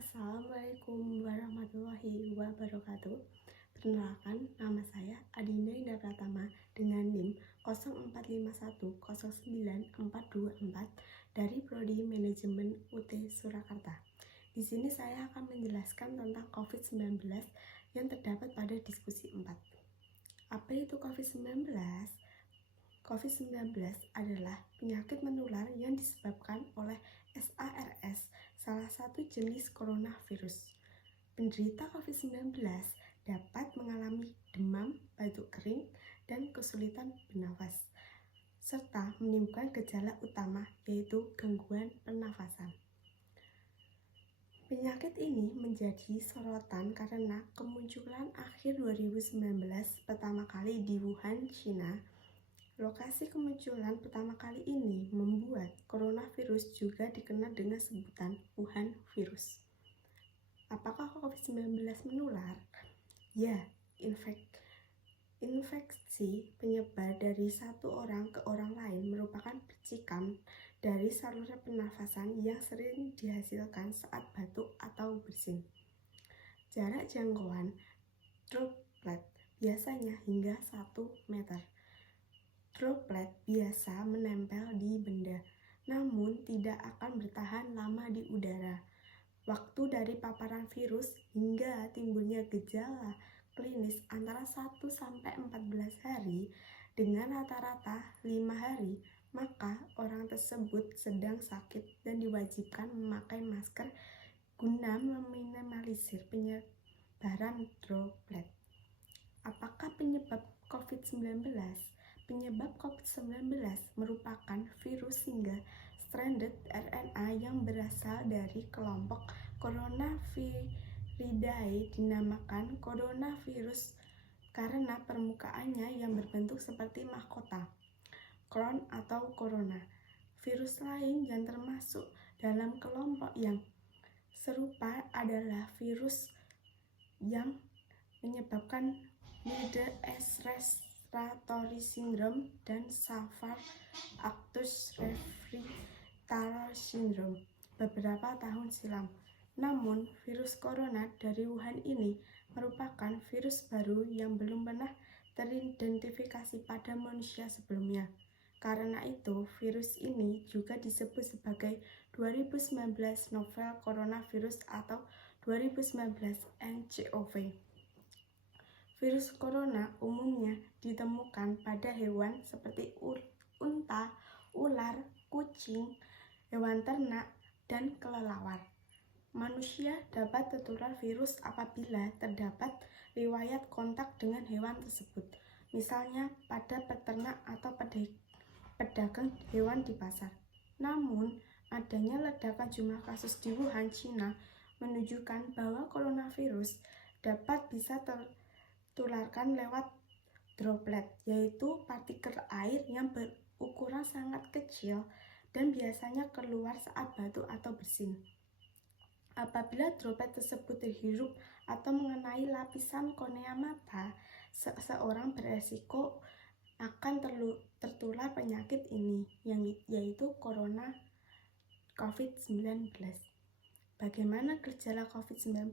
Assalamualaikum warahmatullahi wabarakatuh. Perkenalkan, nama saya Adinda Indah Pratama dengan NIM 0451094424 dari Prodi Manajemen UT Surakarta. Di sini saya akan menjelaskan tentang COVID-19 yang terdapat pada diskusi 4. Apa itu COVID-19? COVID-19 adalah penyakit menular yang disebabkan oleh SARS, salah satu jenis coronavirus. Penderita COVID-19 dapat mengalami demam, batuk kering, dan kesulitan bernafas, serta menimbulkan gejala utama yaitu gangguan pernafasan. Penyakit ini menjadi sorotan karena kemunculan akhir 2019 pertama kali di Wuhan, China. Lokasi kemunculan pertama kali ini membuat coronavirus juga dikenal dengan sebutan Wuhan virus. Apakah COVID-19 menular? Ya, infeksi penyebar dari satu orang ke orang lain merupakan percikan dari saluran pernafasan yang sering dihasilkan saat batuk atau bersin. Jarak jangkauan droplet biasanya hingga 1 meter. Droplet biasa menempel di benda, namun tidak akan bertahan lama di udara. Waktu dari paparan virus hingga timbulnya gejala klinis antara 1-14 hari dengan rata-rata 5 hari, maka orang tersebut sedang sakit dan diwajibkan memakai masker guna meminimalisir penyebaran droplet. Apakah penyebab COVID-19? Penyebab COVID-19 merupakan virus single stranded RNA yang berasal dari kelompok Coronaviridae, dinamakan coronavirus karena permukaannya yang berbentuk seperti mahkota, crown atau corona. Virus lain yang termasuk dalam kelompok yang serupa adalah virus yang menyebabkan Middle East Respiratory Syndrome dan Savard-Actus Respiratory Syndrome beberapa tahun silam. Namun, virus corona dari Wuhan ini merupakan virus baru yang belum pernah teridentifikasi pada manusia sebelumnya. Karena itu, virus ini juga disebut sebagai 2019 novel coronavirus atau 2019 nCoV. Virus corona umumnya ditemukan pada hewan seperti unta, ular, kucing, hewan ternak, dan kelelawar. Manusia dapat tertular virus apabila terdapat riwayat kontak dengan hewan tersebut, misalnya pada peternak atau pedagang hewan di pasar. Namun, adanya ledakan jumlah kasus di Wuhan, China, menunjukkan bahwa coronavirus dapat bisa tertularkan lewat droplet, yaitu partikel air yang berukuran sangat kecil dan biasanya keluar saat batuk atau bersin. Apabila droplet tersebut terhirup atau mengenai lapisan kornea mata, seseorang beresiko akan tertular penyakit ini, yaitu corona COVID-19. Bagaimana gejala COVID-19?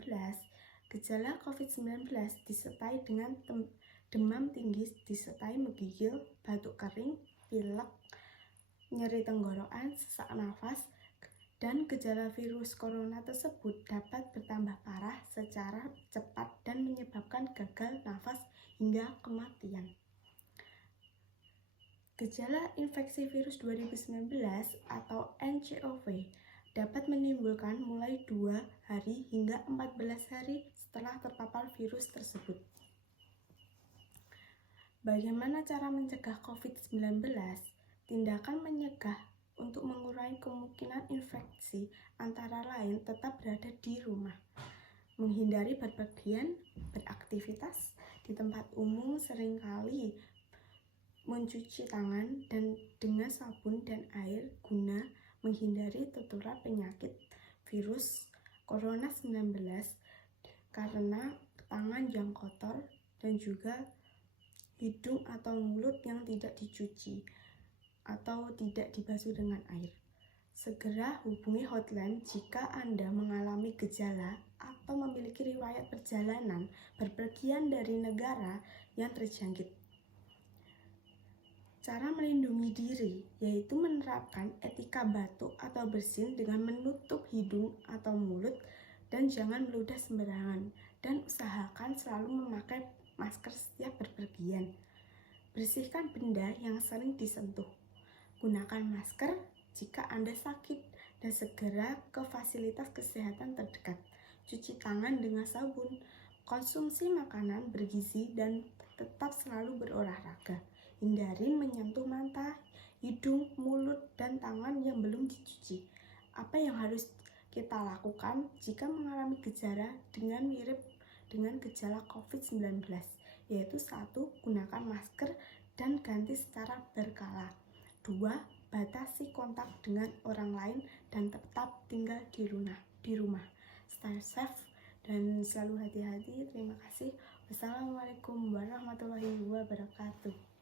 Gejala COVID-19 disertai dengan demam tinggi disertai menggigil, batuk kering, pilek, nyeri tenggorokan, sesak nafas, dan gejala virus corona tersebut dapat bertambah parah secara cepat dan menyebabkan gagal nafas hingga kematian. Gejala infeksi virus 2019 atau nCoV dapat menimbulkan mulai 2 hari hingga 14 hari setelah terpapar virus tersebut. Bagaimana cara mencegah COVID-19? Tindakan mencegah untuk mengurangi kemungkinan infeksi antara lain tetap berada di rumah, menghindari berpergian, beraktivitas di tempat umum, seringkali mencuci tangan dan dengan sabun dan air guna menghindari tertular penyakit virus corona 19 karena tangan yang kotor dan juga hidung atau mulut yang tidak dicuci atau tidak dibasuh dengan air. Segera hubungi hotline jika Anda mengalami gejala atau memiliki riwayat perjalanan berpergian dari negara yang terjangkit. Cara melindungi diri yaitu menerapkan etika batuk atau bersin dengan menutup hidung atau mulut dan jangan meludah sembarangan, dan usahakan selalu memakai masker setiap berpergian. Bersihkan benda yang sering disentuh. Gunakan masker jika Anda sakit dan segera ke fasilitas kesehatan terdekat. Cuci tangan dengan sabun. Konsumsi makanan bergizi dan tetap selalu berolahraga. Hindari menyentuh mata, hidung, mulut, dan tangan yang belum dicuci. Apa yang harus kita lakukan jika mengalami gejala dengan mirip dengan gejala COVID-19? Yaitu 1. Gunakan masker dan ganti secara berkala. 2. Batasi kontak dengan orang lain dan tetap tinggal di rumah. Stay safe dan selalu hati-hati. Terima kasih. Wassalamualaikum warahmatullahi wabarakatuh.